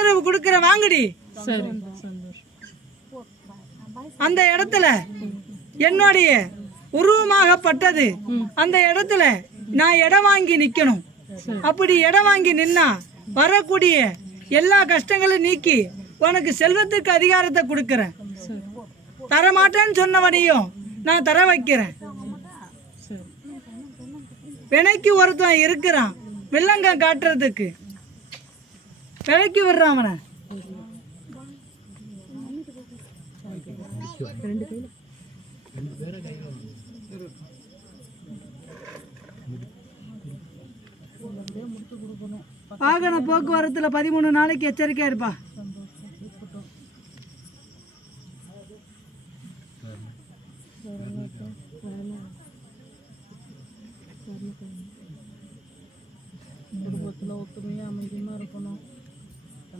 உத்தரவு கொடுக்கிற வாங்கடி. அந்த இடத்துல என்னுடைய உருவமாகப்பட்டது. அந்த இடத்துல நான் இடம் வாங்கி நிக்கணும். அப்படி இடம் வாங்கி நின்னா வரக்கூடிய எல்லா கஷ்டங்களும் நீக்கி உனக்கு செல்வத்துக்கு அதிகாரத்தை கொடுக்கிறேன். தரமாட்டேன்னு சொன்னவனையும் நான் தர வைக்கிறேன். வினைக்கு ஒருத்தன் இருக்கிறான் வில்லங்க காட்டுறதுக்கு, விலைக்கு விடுறான் அவனை. வாகன போக்குவரத்துல 13 நாளைக்கு எச்சரிக்கையா இருப்பா.